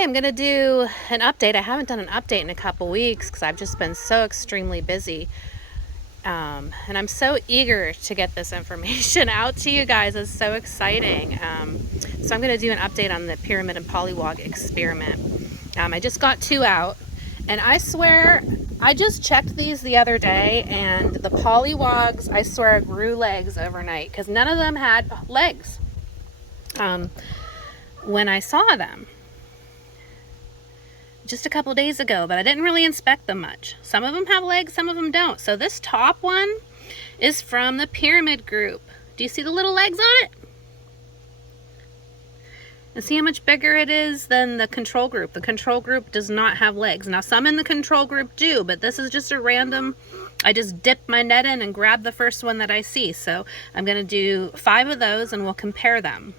Okay, I'm gonna do an update. I haven't done an update in a couple weeks because I've just been so extremely busy. And I'm so eager to get this information out to you guys. It's so exciting. So I'm gonna do an update on the Pyramid and Pollywog experiment. I just got 2 out, and I swear, I just checked these the other day, and the Pollywogs, I swear, grew legs overnight because none of them had legs when I saw them just a couple days ago, but I didn't really inspect them much. Some of them have legs, some of them don't. So this top one is from the Pyramid group. Do you see the little legs on it? And see how much bigger it is than the control group. The control group does not have legs. Now some in the control group do, but this is just a random, I just dipped my net in and grabbed the first one that I see. So I'm gonna do 5 of those and we'll compare them.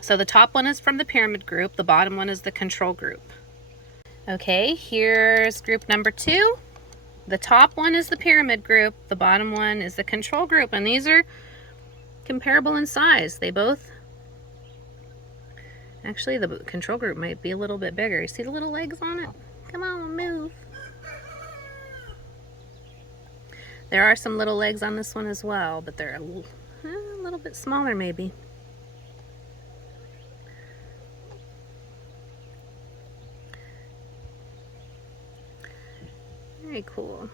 So the top one is from the Pyramid group, the bottom one is the control group. Okay, here's group number 2. The top one is the Pyramid group, the bottom one is the control group, and these are comparable in size. They both, actually the control group might be a little bit bigger. You see the little legs on it? Come on, move. There are some little legs on this one as well, but they're a little bit smaller maybe. Very cool.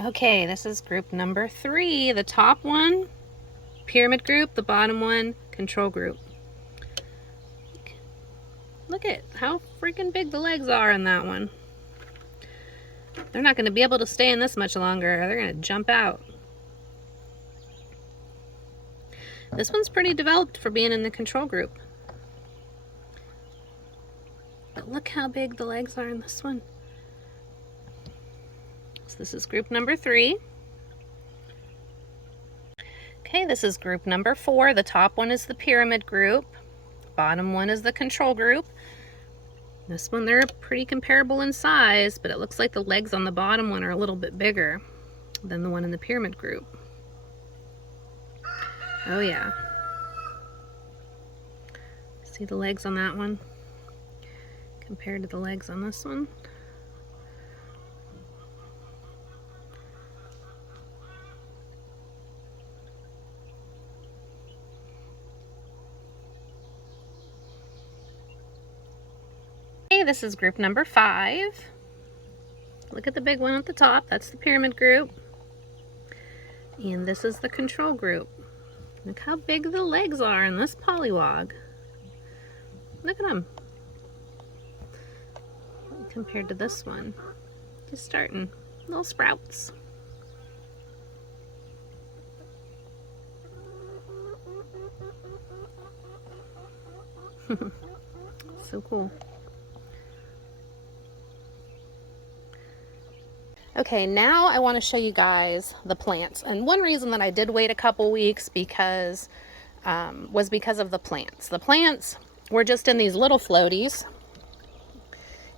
Okay, this is group number 3. The top one, Pyramid group, the bottom one, control group. Look at how freaking big the legs are in that one. They're not going to be able to stay in this much longer. They're going to jump out. This one's pretty developed for being in the control group. But look how big the legs are in this one. So this is group number 3. Okay, this is group number 4. The top one is the Pyramid group. Bottom one is the control group. This one, they're pretty comparable in size, but it looks like the legs on the bottom one are a little bit bigger than the one in the Pyramid group. Oh yeah. See the legs on that one compared to the legs on this one? Okay, this is group number 5. Look at the big one at the top. That's the Pyramid group. And this is the control group. Look how big the legs are in this Pollywog. Look at them. Compared to this one. Just starting. Little sprouts. So cool. Okay, now I want to show you guys the plants. And one reason that I did wait a couple weeks was because of the plants. The plants were just in these little floaties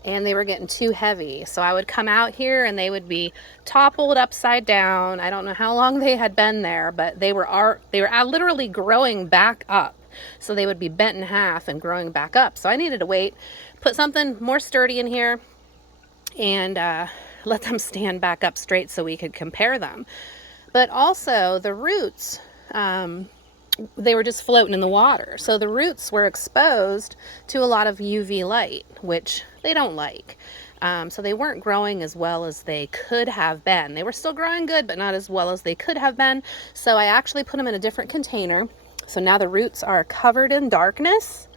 and they were getting too heavy. So I would come out here and they would be toppled upside down. I don't know how long they had been there, but they were literally growing back up. So they would be bent in half and growing back up. So I needed to wait, put something more sturdy in here, and let them stand back up straight so we could compare them. But also the roots, they were just floating in the water. So the roots were exposed to a lot of UV light, which they don't like. So they weren't growing as well as they could have been. They were still growing good, but not as well as they could have been. So I actually put them in a different container. So now the roots are covered in darkness.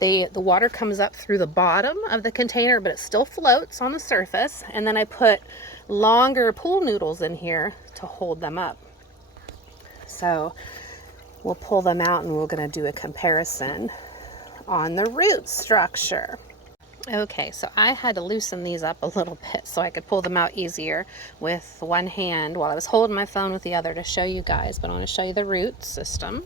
The water comes up through the bottom of the container, but it still floats on the surface. And then I put longer pool noodles in here to hold them up. So we'll pull them out and we're going to do a comparison on the root structure. Okay, so I had to loosen these up a little bit so I could pull them out easier with one hand while I was holding my phone with the other to show you guys. But I want to show you the root system.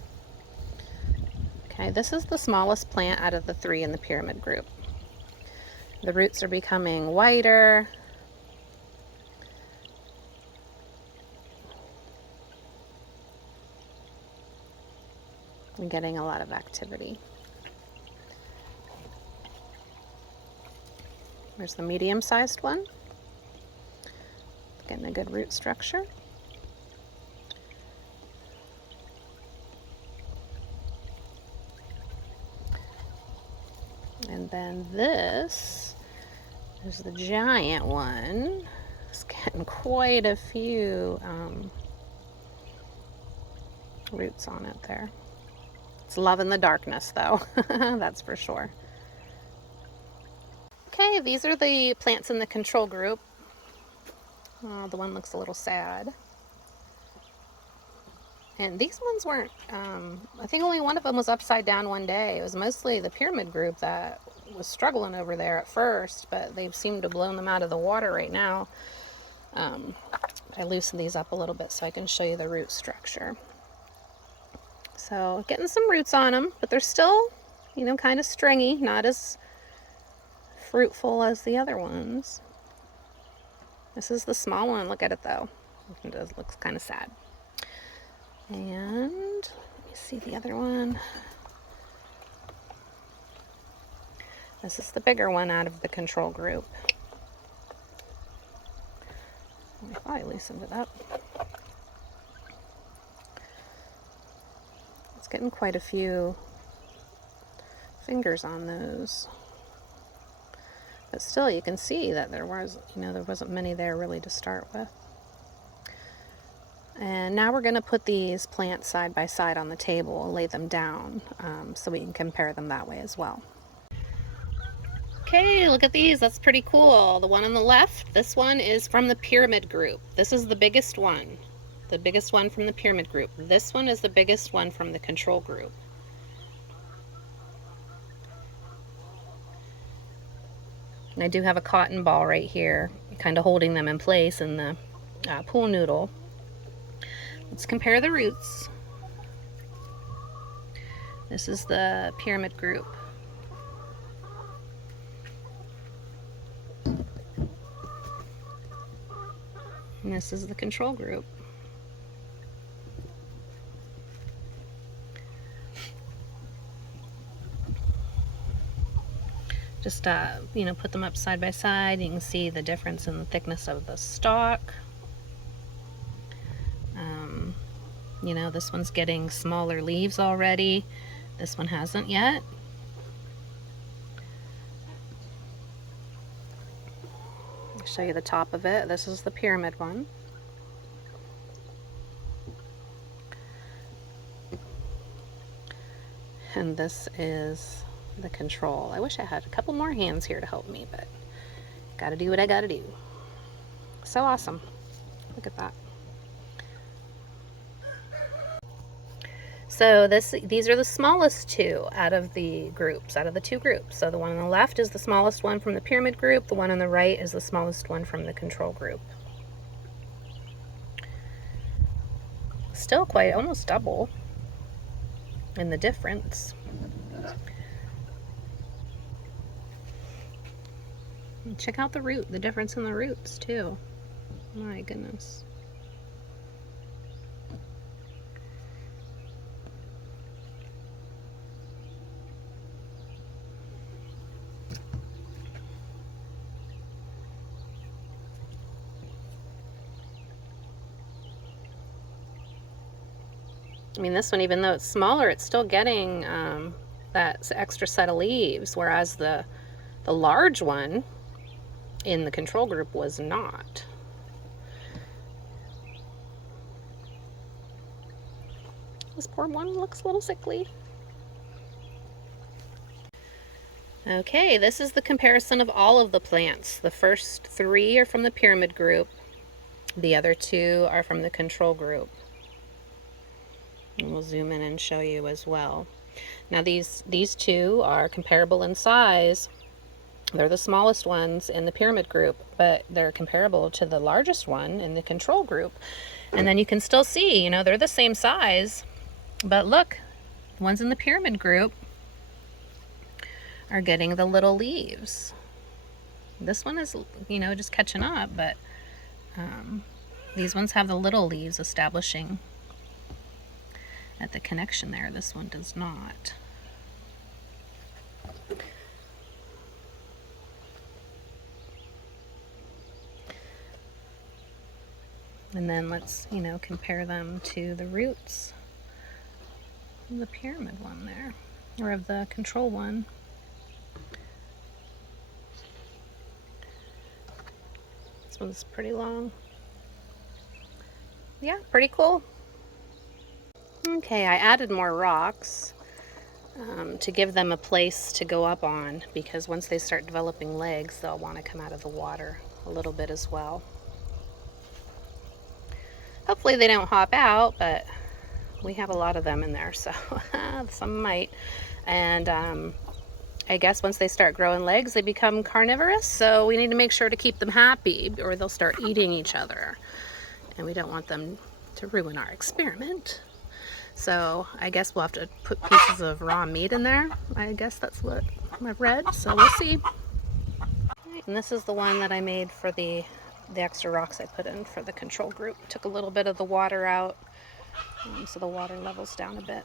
Okay, this is the smallest plant out of the 3 in the Pyramid group. The roots are becoming whiter. I'm getting a lot of activity. There's the medium-sized one. Getting a good root structure. And then this is the giant one. It's getting quite a few roots on it there. It's loving the darkness though, that's for sure. Okay, these are the plants in the control group. The one looks a little sad. And these ones weren't, I think only one of them was upside down one day. It was mostly the pyramid group that was struggling over there at first, but they've seemed to blown them out of the water right now. I loosened these up a little bit so I can show you the root structure. So getting some roots on them, but they're still, you know, kind of stringy, not as fruitful as the other ones. This is the small one. Look at it though. It does looks kind of sad. And let me see the other one. This is the bigger one out of the control group. I thought I loosened it up. It's getting quite a few fingers on those. But still, you can see that there wasn't many there really to start with. And now we're going to put these plants side by side on the table and lay them down so we can compare them that way as well. Okay, look at these. That's pretty cool. The one on the left, this one is from the pyramid group. This is the biggest one from the pyramid group. This one is the biggest one from the control group. And I do have a cotton ball right here, kind of holding them in place in the pool noodle. Let's compare the roots. This is the pyramid group. And this is the control group. Just, put them up side by side. You can see the difference in the thickness of the stalk. This one's getting smaller leaves already. This one hasn't yet. I'll show you the top of it. This is the pyramid one. And this is the control. I wish I had a couple more hands here to help me, but gotta do what I gotta do. So awesome. Look at that. So these are the smallest two out of the groups, out of the two groups. So the one on the left is the smallest one from the pyramid group. The one on the right is the smallest one from the control group. Still quite almost double in the difference. And check out the difference in the roots too. My goodness. I mean, this one, even though it's smaller, it's still getting that extra set of leaves, whereas the large one in the control group was not. This poor one looks a little sickly. Okay, this is the comparison of all of the plants. The first three are from the pyramid group. The other two are from the control group. And we'll zoom in and show you as well. Now these two are comparable in size. They're the smallest ones in the pyramid group, but they're comparable to the largest one in the control group. And then you can still see, they're the same size, but look, the ones in the pyramid group are getting the little leaves. This one is, just catching up, but these ones have the little leaves establishing at the connection there. This one does not. And then let's, you know, compare them to the roots of the pyramid one there, or of the control one. This one's pretty long. Yeah, pretty cool. Okay, I added more rocks to give them a place to go up on, because once they start developing legs, they'll want to come out of the water a little bit as well. Hopefully they don't hop out, but we have a lot of them in there, so some might. And I guess once they start growing legs, they become carnivorous, so we need to make sure to keep them happy, or they'll start eating each other. And we don't want them to ruin our experiment. So I guess we'll have to put pieces of raw meat in there. I guess that's what I've read, so we'll see. And this is the one that I made for the extra rocks I put in for the control group. Took a little bit of the water out, so the water levels down a bit.